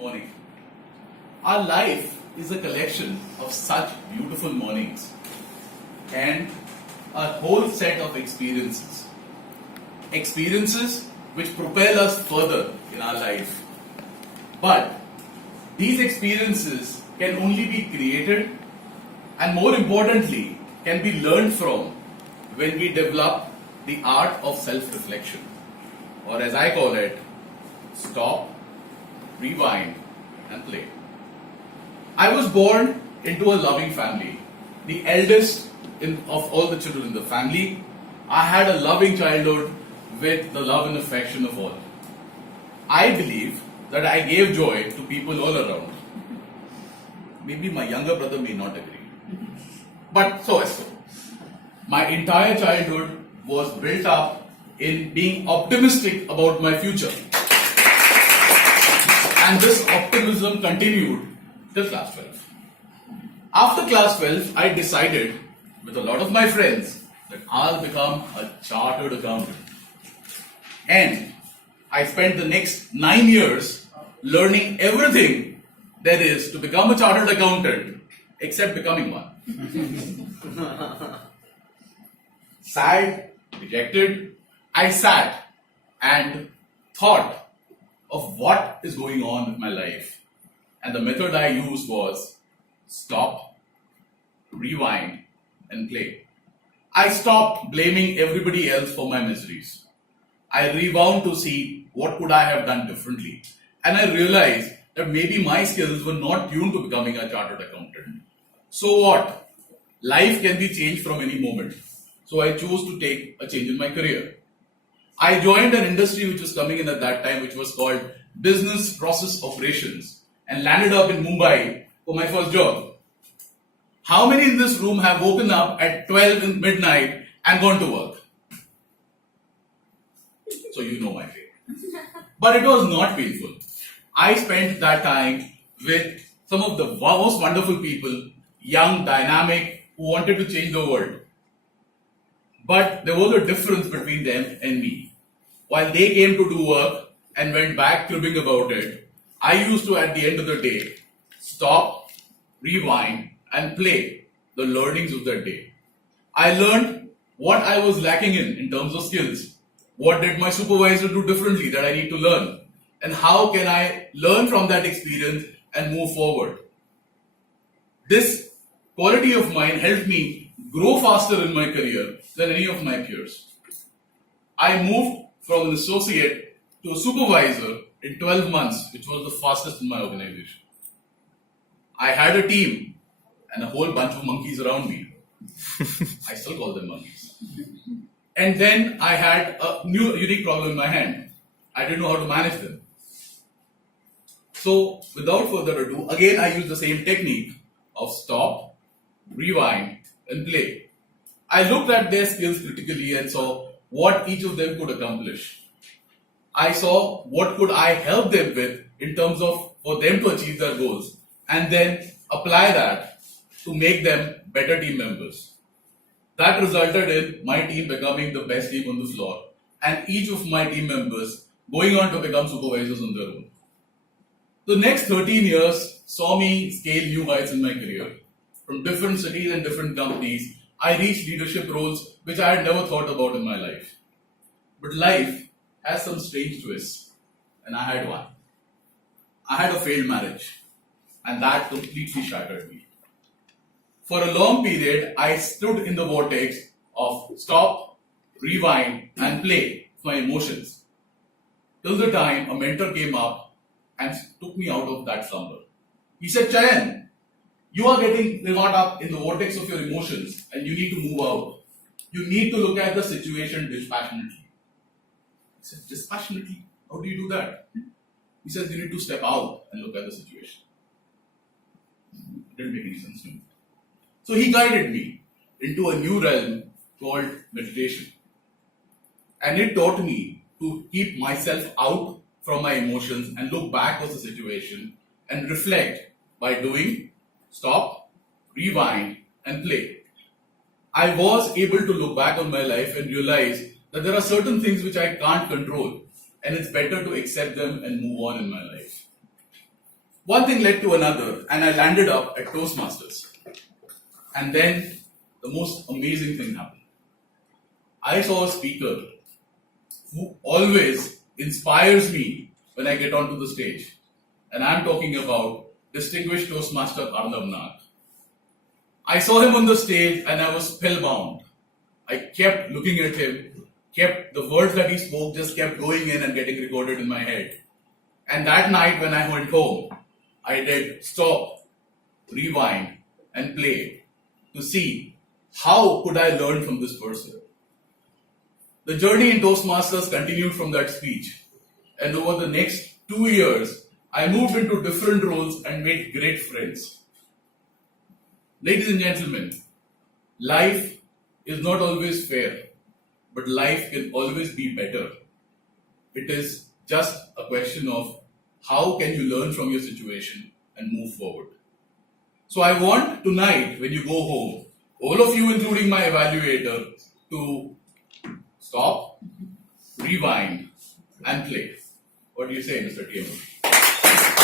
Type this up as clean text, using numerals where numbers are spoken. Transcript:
morning. Our life is a collection of such beautiful mornings and a whole set of experiences. Experiences which propel us further in our life. But these experiences can only be created and, more importantly, can be learned from when we develop the art of self-reflection, or as I call it, stop, rewind and play. I was born into a loving family, the eldest of all the children in the family. I had a loving childhood with the love and affection of all. I believe that I gave joy to people all around. Maybe my younger brother may not agree, but so as so. My entire childhood was built up in being optimistic about my future. And this optimism continued till class 12. After class 12, I decided with a lot of my friends that I'll become a chartered accountant. And I spent the next 9 years learning everything there is to become a chartered accountant except becoming one. Sad, rejected, I sat and thought of what is going on with my life. And the method I used was stop, rewind, and play. I stopped blaming everybody else for my miseries. I rewound to see what could I have done differently. And I realized that maybe my skills were not tuned to becoming a chartered accountant. So what? Life can be changed from any moment. So I chose to take a change in my career. I joined an industry which was coming in at that time, which was called business process operations, and landed up in Mumbai for my first job. How many in this room have woken up at 12 in midnight and gone to work? So you know my fate. But it was not painful. I spent that time with some of the most wonderful people, young, dynamic, who wanted to change the world. But there was a difference between them and me. While they came to do work and went back cribbing about it, I used to, at the end of the day, stop, rewind, and play the learnings of that day. I learned what I was lacking in terms of skills. What did my supervisor do differently that I need to learn? And how can I learn from that experience and move forward? This quality of mine helped me grow faster in my career than any of my peers. I moved from an associate to a supervisor in 12 months, which was the fastest in my organization. I had a team and a whole bunch of monkeys around me. I still call them monkeys. And then I had a new unique problem in my hand. I didn't know how to manage them. So without further ado, again I used the same technique of stop, rewind and play. I looked at their skills critically and saw what each of them could accomplish. I saw what could I help them with in terms of for them to achieve their goals, and then apply that to make them better team members. That resulted in my team becoming the best team on the floor, and each of my team members going on to become supervisors on their own. The next 13 years saw me scale new heights in my career. From different cities and different companies, I reached leadership roles which I had never thought about in my life. But life has some strange twists, and I had one. I had a failed marriage, and that completely shattered me. For a long period, I stood in the vortex of stop, rewind, and play my emotions. Till the time a mentor came up and took me out of that slumber. He said, Chayan, you are getting caught up in the vortex of your emotions and you need to move out. You need to look at the situation dispassionately. I said, dispassionately? How do you do that? He says, you need to step out and look at the situation. It didn't make any sense to me. So he guided me into a new realm called meditation. And it taught me to keep myself out from my emotions and look back at the situation and reflect by doing stop, rewind, and play. I was able to look back on my life and realize that there are certain things which I can't control, and it's better to accept them and move on in my life. One thing led to another, and I landed up at Toastmasters. And then the most amazing thing happened. I saw a speaker who always inspires me when I get onto the stage. And I'm talking about distinguished Toastmaster Arnav Nag. I saw him on the stage and I was spellbound. I kept looking at him, kept the words that he spoke just kept going in and getting recorded in my head. And that night when I went home, I did stop, rewind, and play to see how could I learn from this person. The journey in Toastmasters continued from that speech. And over the next 2 years, I moved into different roles and made great friends. Ladies and gentlemen, life is not always fair, but life can always be better. It is just a question of how can you learn from your situation and move forward. So I want tonight, when you go home, all of you, including my evaluator, to stop, rewind, and play. What do you say, Mr. Chayan?